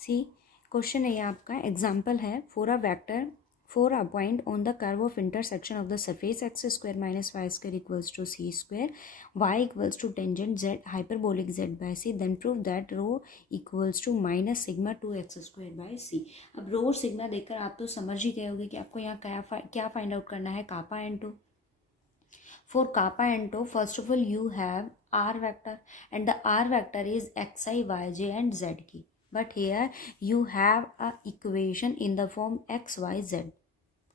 सी question है ये आपका, एग्जाम्पल है for a point on the curve of intersection of the surface x square minus y square equals to c square, y equals to tangent z hyperbolic z by c, then prove that rho equals to minus sigma 2x square by c। अब रो और sigma देखकर आप तो समझ ही गए होंगे कि आपको यहाँ क्या फाइंड आउट करना है, kappa and tau. For kappa and tau, first of all you have r vector and the r vector is xi, yj and zk. But here you have a equation in the form x, y, z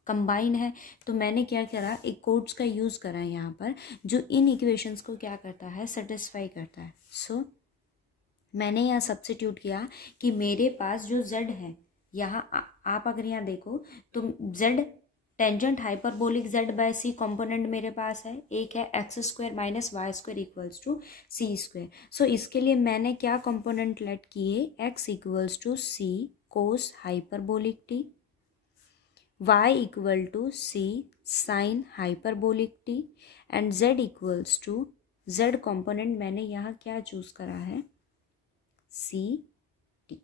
combine है। तो मैंने क्या करा, एक codes का use करा है यहाँ पर जो इन इक्वेशंस को क्या करता है, सेटिस्फाई करता है। सो मैंने यहाँ सब्स्टिट्यूट किया कि मेरे पास जो z है, यहाँ आप अगर यहाँ देखो तो z tangent hyperbolic z by c component मेरे पास है, एक है x square minus y square equals to c square. So इसके लिए मैंने क्या कॉम्पोनेंट लेट किए, x equals to C cos hyperbolic t, y equal to c sine hyperbolic t and z equals to z component मैंने यहाँ क्या choose करा है, सी टी।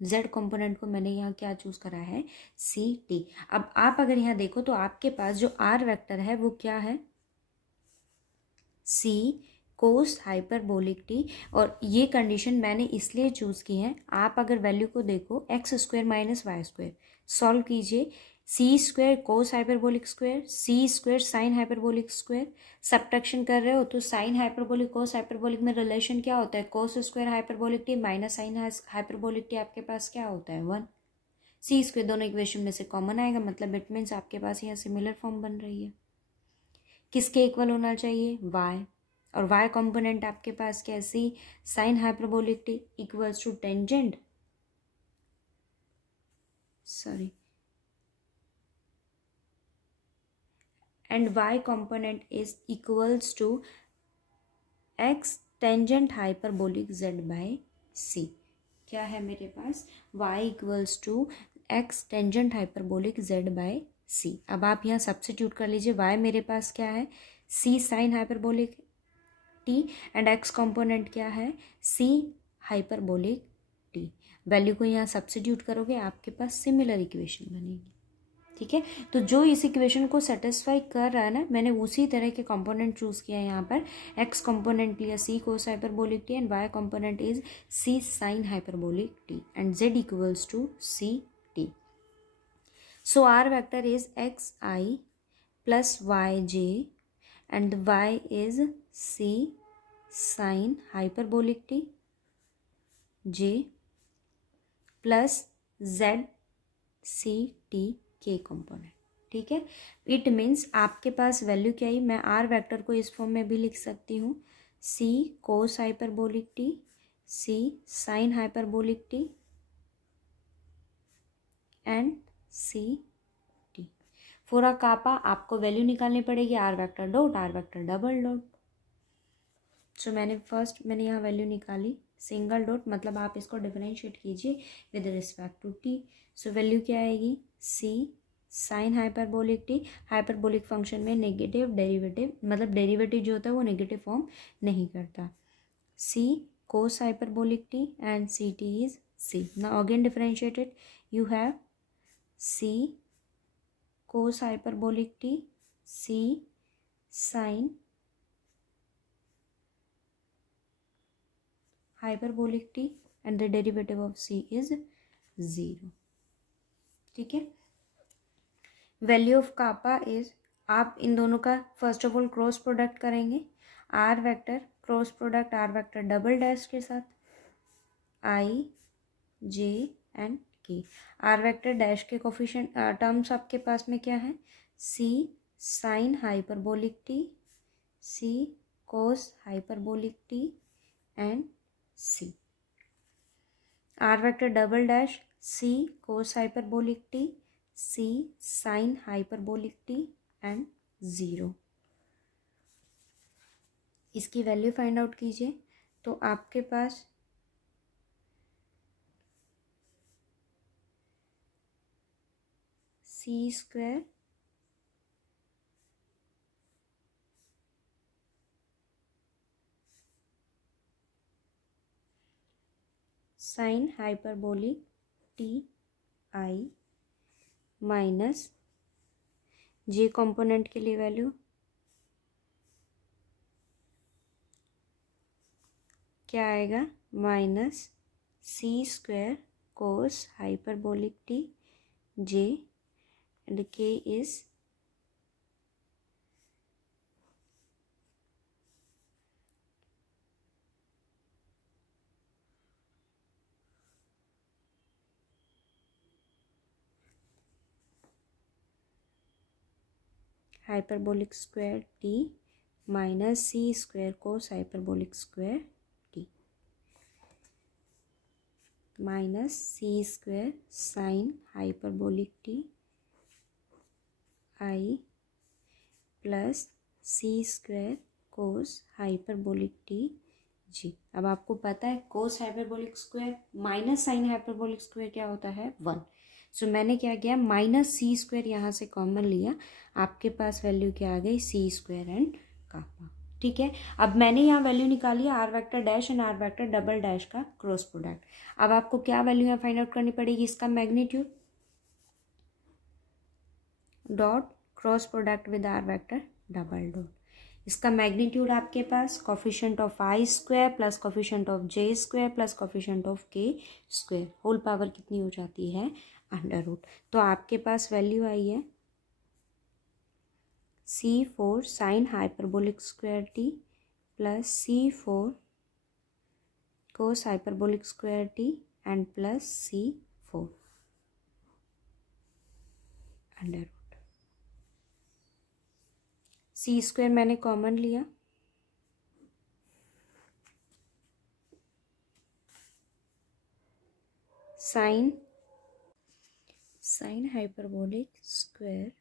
z कॉम्पोनेंट को मैंने यहाँ क्या चूज करा है, सी टी। अब आप अगर यहाँ देखो तो आपके पास जो r वेक्टर है वो क्या है, सी कोस हाइपरबोलिक टी। और ये कंडीशन मैंने इसलिए चूज की है, आप अगर वैल्यू को देखो x square minus y square solve कीजिए, c square cos hyperbolic square, c square sine hyperbolic square, subtraction कर रहे हो तो साइन हाइपरबोलिक कोस हाइपरबोलिक में रिलेशन क्या होता है, cos square hyperbolic t minus sine hyperbolic t आपके पास क्या होता है, 1। सी स्क्वायर दोनों इक्वेशन में से कॉमन आएगा, मतलब इट मीन्स आपके पास यहाँ सिमिलर फॉर्म बन रही है। किसके इक्वल होना चाहिए, y, और y कंपोनेंट आपके पास क्या है, c sine hyperbolic t equals to tangent and y component is equals to x tangent hyperbolic z by c। क्या है मेरे पास, y equals to x tangent hyperbolic z by c। अब आप यहाँ सब्स्टिट्यूट कर लीजिए, y मेरे पास क्या है, c sine hyperbolic t and x component क्या है, c हाइपरबोलिक t। वैल्यू को यहाँ सब्स्टिट्यूट करोगे आपके पास सिमिलर इक्वेशन बनेगी। ठीक है, तो जो इस इक्वेशन को सेटिस्फाई कर रहा है ना, मैंने उसी तरह के कंपोनेंट चूज किया है। यहाँ पर x कंपोनेंट लिया c cos hyperbolic t and y component is c sine hyperbolic t and z equals to c t. So r vector is x i plus y j and y is c sine hyperbolic t j plus z c t के component. ठीक है, it means आपके पास value क्या है, मैं are vector को इस फॉर्म में भी लिख सकती हूँ, c cos hyperbolic t, c sine hyperbolic t and c t. For a kappa आपको वैल्यू निकालनी पड़ेगी, r vector dot are vector double dot. So मैंने यहाँ वैल्यू निकाली सिंगल डॉट, मतलब आप इसको डिफरेंशिएट कीजिए with respect to t. So value क्या आएगी, c sine hyperbolic t, hyperbolic function में नेगेटिव डेरिवेटिव, मतलब डेरिवेटिव जो होता है वो नेगेटिव फॉर्म नहीं करता, c cos hyperbolic t and c t is c. Now again differentiated, you have c cos hyperbolic t, c sine hyperbolic t and the derivative of c is 0। ठीक है, value of kappa is, आप इन दोनों का first of all cross product करेंगे, r vector cross product r vector double dash के साथ, i j and k. R vector dash के कोफिशिएंट टर्म्स आपके पास में क्या है, c sine hyperbolic t, c cos hyperbolic t and C। R vector double dash c cos hyperbolic t, c sine hyperbolic t and 0। इसकी value find out कीजिए तो आपके पास c square sine hyperbolic t i minus j component के लिए value क्या आएगा, minus c square cos hyperbolic t j and k is hyperbolic square t minus c square cos hyperbolic square t minus c square sine hyperbolic t i plus c square cos hyperbolic t जी। अब आपको पता है cos hyperbolic square minus sine hyperbolic square क्या होता है, 1। सो मैंने क्या किया, माइनस सी स्क्वायर यहाँ से कॉमन लिया, आपके पास वैल्यू क्या आ गई, सी स्क्वायर एंड कापा। ठीक है, अब मैंने यहाँ वैल्यू निकाली है are vector dash and R vector double dash का क्रॉस प्रोडक्ट। अब आपको क्या वैल्यू यहाँ फाइंड आउट करनी पड़ेगी, इसका magnitude dot cross product with are vector double dot. इसका मैग्नीट्यूड आपके पास coefficient of i square plus coefficient of j square plus coefficient of k square whole power कितनी हो जाती है, अंडर रूट। तो आपके पास वैल्यू आई है C4 sine hyperbolic square t plus C4 cos hyperbolic square t and plus C4 under root. C square मैंने कॉमन लिया, sine hyperbolic square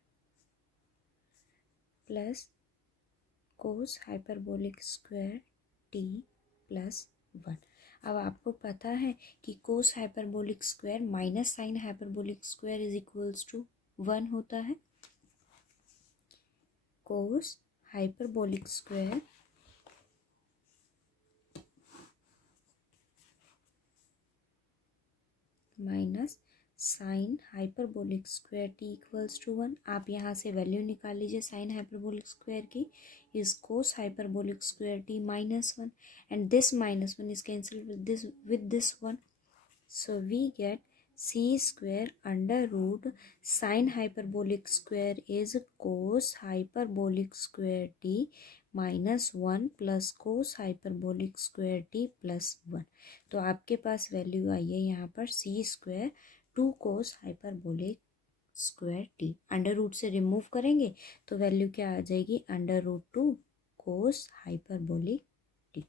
plus cos hyperbolic square t plus 1। अब आपको पता है कि cos hyperbolic square minus sine hyperbolic square is equals to 1 होता है। Cos hyperbolic square minus sine hyperbolic square t equals to 1। आप यहाँ से वैल्यू निकाल लीजिए साइन हाइपरबोलिक स्क्वायर की, is cos hyperbolic square t minus 1 and this minus 1 is cancelled with this 1, so we get c square under root sin hyperbolic square is cos hyperbolic square t minus 1 plus cos hyperbolic square t plus 1। तो आपके पास value आई है यहाँ पर c square 2 cos hyperbolic square t. Under root से remove करेंगे तो वैल्यू क्या आ जाएगी, under root 2 cos hyperbolic t.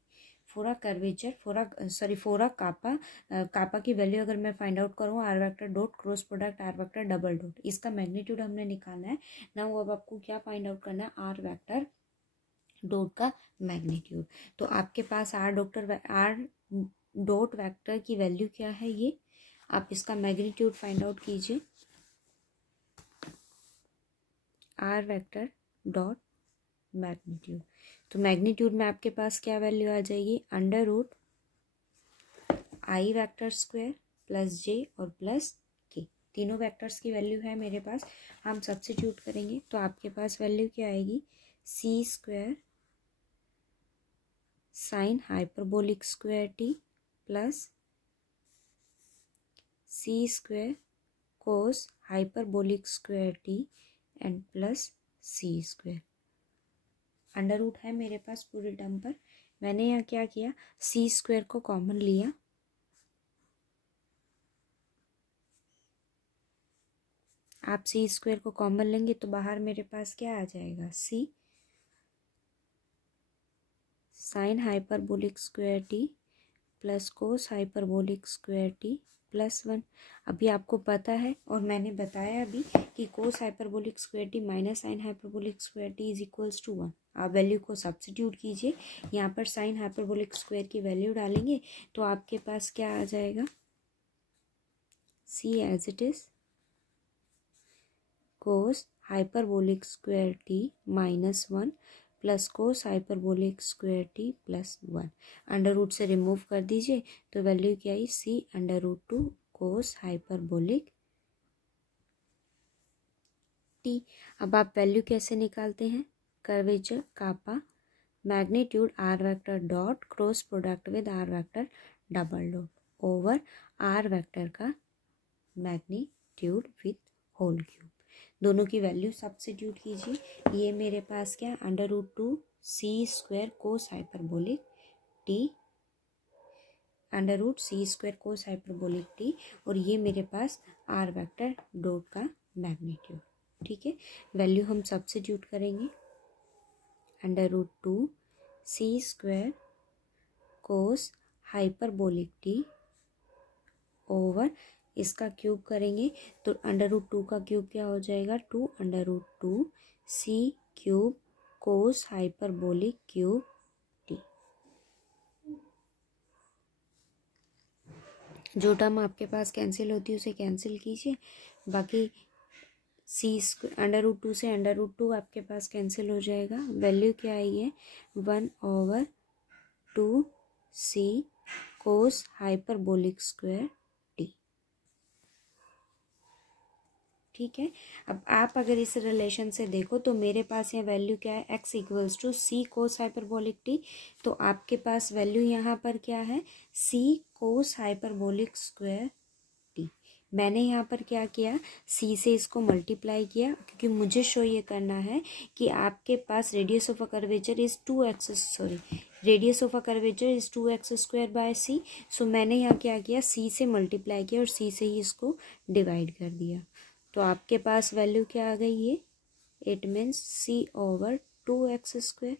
For a curvature for a kappa की वैल्यू अगर मैं फाइंड आउट करूँ r vector dot cross product r vector double dot, इसका मैग्नीट्यूड हमने निकालना है ना। वो अब आपको क्या फाइंड आउट करना है, आर वेक्टर डॉट का मैग्नीट्यूड। तो आपके पास आर डॉट वेक्टर की वैल्यू क्या है, ये आप इसका मैग्नीट्यूड फाइंड आउट कीजिए। आर वेक्टर डॉट मैग्नीट्यूड, तो मैग्नीट्यूड में आपके पास क्या वैल्यू आ जाएगी, under root i vector square plus j और प्लस के, तीनों वेक्टर्स की वैल्यू है मेरे पास। हम सब्स्टिट्यूट करेंगे तो आपके पास वैल्यू क्या आएगी, c square sine hyperbolic square t plus c square cos hyperbolic square t and plus c square. Under root है मेरे पास पूरे टर्म पर, मैंने यहाँ क्या किया, सी स्क्वायर को कॉमन लिया, आप सी स्क्वायर को कॉमन लेंगे तो बाहर मेरे पास क्या आ जाएगा, c sine hyperbolic square t plus cos hyperbolic square t plus 1। अभी आपको पता है और मैंने बताया अभी कि cos hyperbolic square t minus sine hyperbolic square t is equals to 1। आप वैल्यू को सब्स्टिट्यूट कीजिए, यहाँ पर साइन हाइपरबोलिक स्क्वायर की वैल्यू डालेंगे तो आपके पास क्या आ जाएगा, c as it is cos hyperbolic square t minus 1 plus cos hyperbolic square t plus 1। Under root से रिमूव कर दीजिए तो वैल्यू क्या आई, c under root 2 cos hyperbolic T. अब आप वैल्यू कैसे निकालते हैं, curvature kappa magnitude r vector dot cross product with are vector double dot over r vector का मैग्नीट्यूड विद होल क्यूब। दोनों की वैल्यू सब्स्टिट्यूट कीजिए। ये मेरे पास क्या, under root 2 c square cos hyperbolic t, under root c square cos hyperbolic t, और ये मेरे पास आर वेक्टर डॉट का मैग्नीट्यूड। ठीक है, वैल्यू हम सब्स्टिट्यूट करेंगे। Under root 2 c square cos hyperbolic T over इसका क्यूब करेंगे तो अंडर रूट 2 का क्यूब क्या हो जाएगा, 2 अंडर रूट 2 सी cube cos hyperbolic cube T. जो टर्म आपके पास कैंसिल होती है उसे कैंसिल कीजिए। बाकी सी अंडर रूट 2 से अंडर रूट 2 आपके पास कैंसिल हो जाएगा। वैल्यू क्या आई है, 1/2 सी कोस हाइपरबोलिक स्क्वायर टी। ठीक है, अब आप अगर इस रिलेशन से देखो तो मेरे पास यहाँ वैल्यू क्या है, x equals to C cos hyperbolic T, तो आपके पास वैल्यू यहाँ पर क्या है, सी कोस हाइपरबोलिक स्क्वायर टी। मैंने यहाँ पर क्या किया, c से इसको मल्टीप्लाई किया क्योंकि मुझे शो ये करना है कि आपके पास radius of a curvature is 2x, radius of a curvature is 2x square by c. So मैंने यहाँ क्या किया, c से मल्टीप्लाई किया और c से ही इसको डिवाइड कर दिया। तो आपके पास वैल्यू क्या आ गई, ये it means C over 2x square.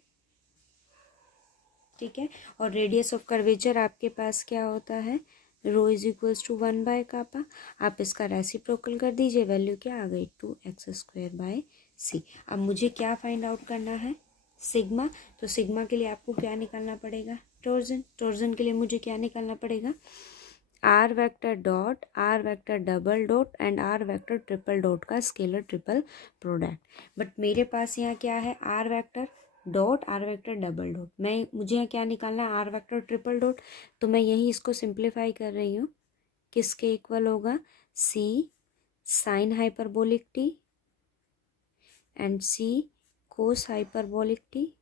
ठीक है, और रेडियस ऑफ कर्वेचर आपके पास क्या होता है, रो इज इक्वल्स टू 1/कापा। आप इसका रेसिप्रोकल कर दीजिए, वैल्यू क्या आ गई, 2x स्क्वायर बाय सी। अब मुझे क्या फाइंड आउट करना है, सिग्मा। तो सिग्मा के लिए आपको क्या निकालना पड़ेगा, टॉर्जन। टॉर्जन के लिए मुझे क्या निकालना पड़ेगा, R vector dot are vector double dot and R vector triple dot का स्केलर ट्रिपल प्रोडक्ट। बट मेरे पास यहाँ क्या है, are vector dot are vector double dot, मुझे यहाँ क्या निकालना है, आर वेक्टर ट्रिपल डॉट। तो मैं यही इसको सिंप्लीफाई कर रही हूँ, किसके इक्वल होगा, c sine hyperbolic t and c cos hyperbolic t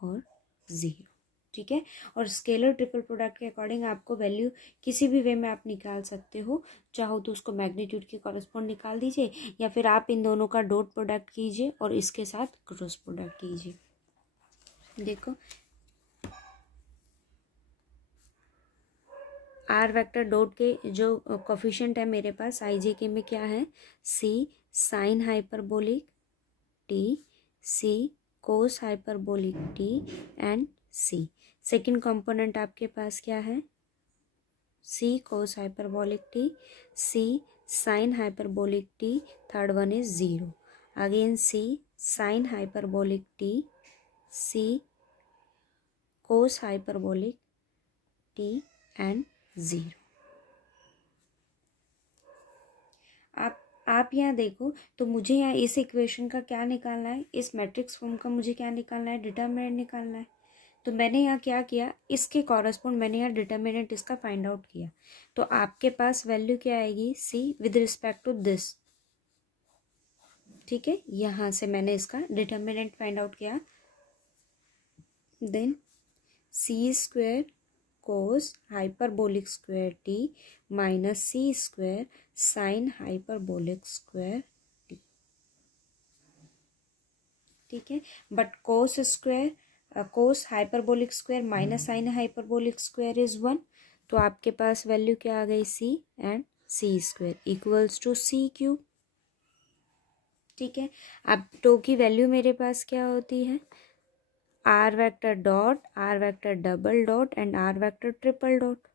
और 0। ठीक है, और स्केलर ट्रिपल प्रोडक्ट के अकॉर्डिंग आपको वैल्यू किसी भी वे में आप निकाल सकते हो। चाहो तो उसको मैग्नीट्यूड के कॉरेस्पॉन्ड निकाल दीजिए, या फिर आप इन दोनों का डॉट प्रोडक्ट कीजिए और इसके साथ क्रॉस प्रोडक्ट कीजिए। देखो आर वेक्टर डॉट के जो कोफिशिएंट है मेरे पास आई जे के में क्या है, c sine hyperbolic t, c cos hyperbolic t and c. Second component आपके पास क्या है, सी cos hyperbolic t, c sine hyperbolic t, third one is 0। Again c sine hyperbolic t, c cos hyperbolic t and 0। आप यहाँ देखो तो मुझे यहाँ इस इक्वेशन का क्या निकालना है, इस मैट्रिक्स फॉर्म का मुझे क्या निकालना है, डिटरमिनेंट निकालना है। तो मैंने यहाँ क्या किया, इसके कॉरेस्पॉन्ड मैंने यहाँ डिटरमिनेंट इसका फाइंड आउट किया। तो आपके पास वैल्यू क्या आएगी, c with respect to this. ठीक है, यहाँ से मैंने इसका डिटरमिनेंट फाइंड आउट किया। Then c square cos hyperbolic square t minus c square sine hyperbolic square t. ठीक है, but cos square cos hyperbolic square minus sine hyperbolic square is 1। तो आपके पास वैल्यू क्या आ गई, c and c square equals to c cube. ठीक है, अब टो की वैल्यू मेरे पास क्या होती है, are vector dot are vector double dot and R vector triple dot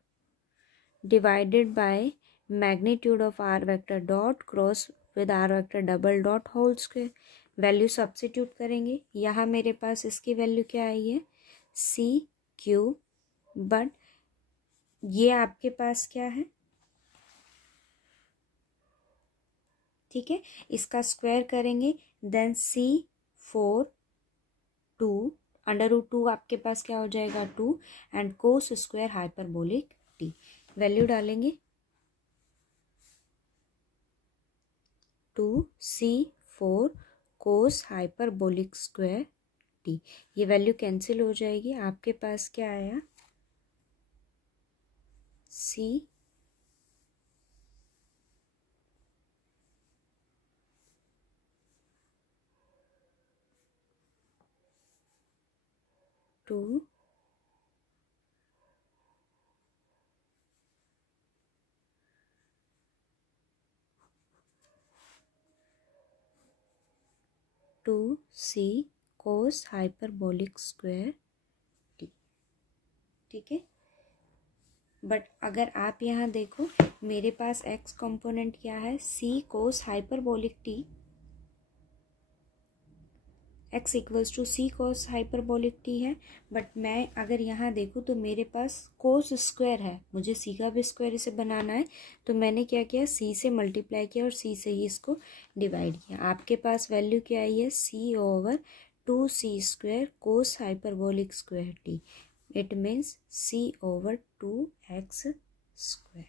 divided by magnitude of R vector dot cross with are vector double dot whole square. Value substitute करेंगे, यहाँ मेरे पास इसकी वैल्यू क्या आई है, सी क्यूब, बट ये आपके पास क्या है, ठीक है, इसका स्क्वायर करेंगे, देन सी 4 2 √2 आपके पास क्या हो जाएगा 2 and cos square hyperbolic T. Value डालेंगे 2c4 कोस हाइपरबोलिक स्क्वायर टी। ये वैल्यू कैंसिल हो जाएगी, आपके पास क्या आया c 2 2c कोस हाइपरबोलिक स्क्वायर टी। ठीक है, बट अगर आप यहाँ देखो मेरे पास x कंपोनेंट क्या है c cos hyperbolic T, x equals to C cos hyperbolic T है। बट मैं अगर यहाँ देखूँ तो मेरे पास कोस स्क्वायर है, मुझे c का भी स्क्वायर इसे बनाना है, तो मैंने क्या किया c से मल्टीप्लाई किया और c से ही इसको डिवाइड किया। आपके पास वैल्यू क्या आई है c/2c² cos hyperbolic square T. It means c/2x square.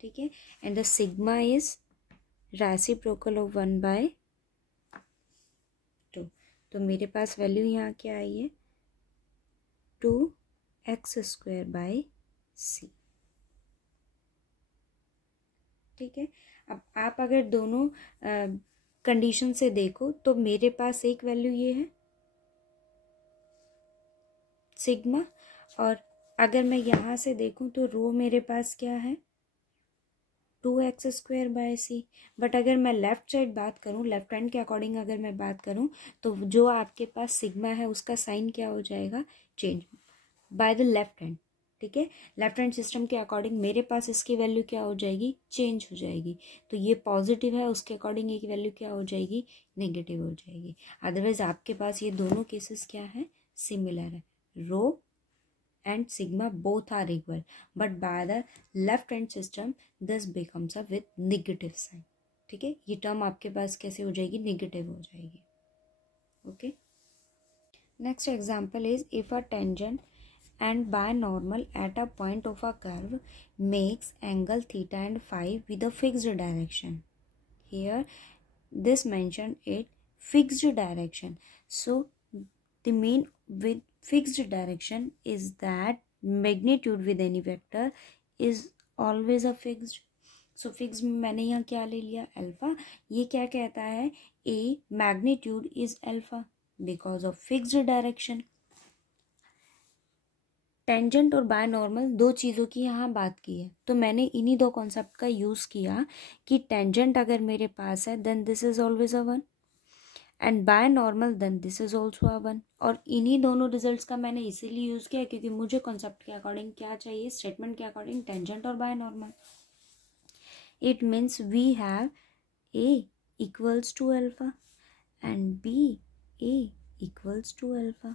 ठीक है, and the sigma is reciprocal of 1/2। तो मेरे पास वैल्यू यहाँ क्या आई है 2x² c। ठीक है, अब आप अगर दोनों कंडीशन से देखो तो मेरे पास एक वैल्यू ये है सिग्मा, और अगर मैं यहाँ से देखूँ तो रो मेरे पास क्या है 2x² c। बट अगर मैं लेफ्ट साइड बात करूँ, लेफ्ट हैंड के अकॉर्डिंग अगर मैं बात करूँ तो जो आपके पास सिग्मा है उसका साइन क्या हो जाएगा change by the left hand. ठीक है, लेफ्ट हैंड सिस्टम के अकॉर्डिंग मेरे पास इसकी वैल्यू क्या हो जाएगी चेंज हो जाएगी। तो ये पॉजिटिव है, उसके अकॉर्डिंग ये वैल्यू क्या हो जाएगी नेगेटिव हो जाएगी। अदरवाइज आपके पास ये दोनों केसेस क्या है सिमिलर है, रो and sigma both are equal, but by the left hand system this becomes a with negative sign। ठीक है, ये टर्म आपके पास कैसे हो जाएगी नेगेटिव हो जाएगी। Okay, next example is if a tangent and binormal at a point of a curve makes angle theta and phi with a fixed direction. Here this mentioned it fixed direction, so the mean with fixed direction is that magnitude with any vector is always a fixed। so fixed मैंने यहाँ क्या ले लिया alpha. ये क्या कहता है a magnitude is alpha because of fixed direction। Tangent और बायनॉर्मल दो चीज़ों की यहाँ बात की है, तो मैंने इन्हीं दो कॉन्सेप्ट का यूज़ किया कि टेंजेंट अगर मेरे पास है then this is always a 1 and binormal then this is also a 1। और इन्हीं दोनों रिजल्ट्स का मैंने इसीलिए यूज़ किया क्योंकि मुझे कॉन्सेप्ट के अकॉर्डिंग क्या चाहिए, स्टेटमेंट के अकॉर्डिंग टेंजेंट और binormal. It means we have A equals to alpha and B A equals to alpha.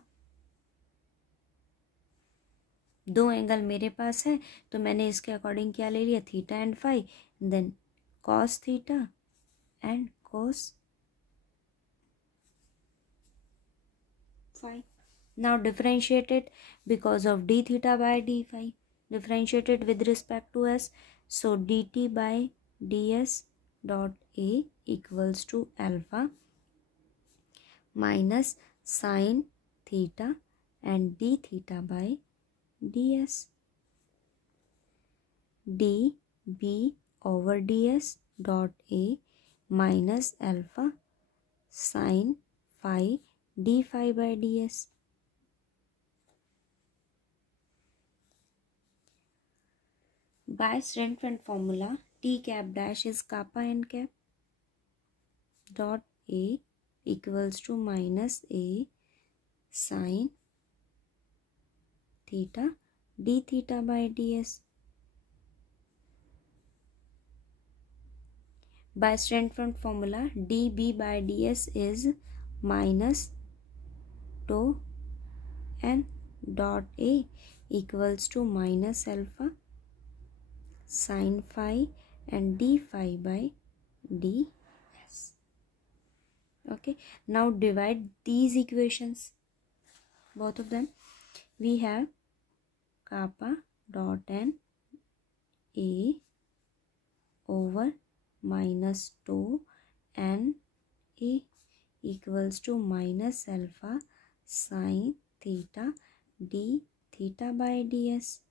दो एंगल मेरे पास है तो मैंने इसके अकॉर्डिंग क्या ले लिया theta and phi, then cos theta and cos phi. Now differentiated because of D theta by D phi, differentiated with respect to S, so D T by D S dot A equals to alpha minus sine theta and D theta by ds db over ds dot a minus alpha sin phi d phi by ds। by Sternfeld formula t cap dash is kappa n cap dot a equals to minus a sin theta d theta by ds। by Sternfeld formula db by ds is minus tau n dot a equals to minus alpha sin phi and d phi by ds। Okay, now divide these equations, both of them. We have kappa dot n a over minus 2 n a equals to minus alpha sine theta d theta by ds,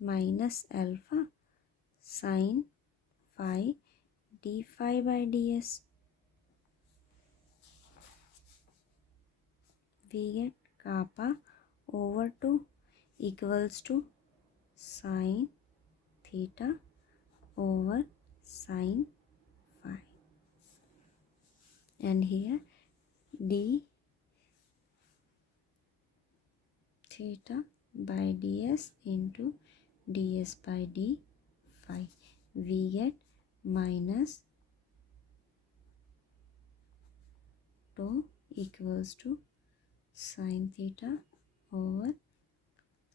minus alpha sine phi d phi by ds. We get kappa over 2 equals to sine theta over sine phi, and here d theta by ds into ds by d phi. We get minus 2 equals to sine theta over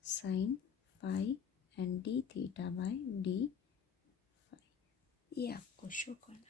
sine phi and d theta by d phi. ये आपको show कर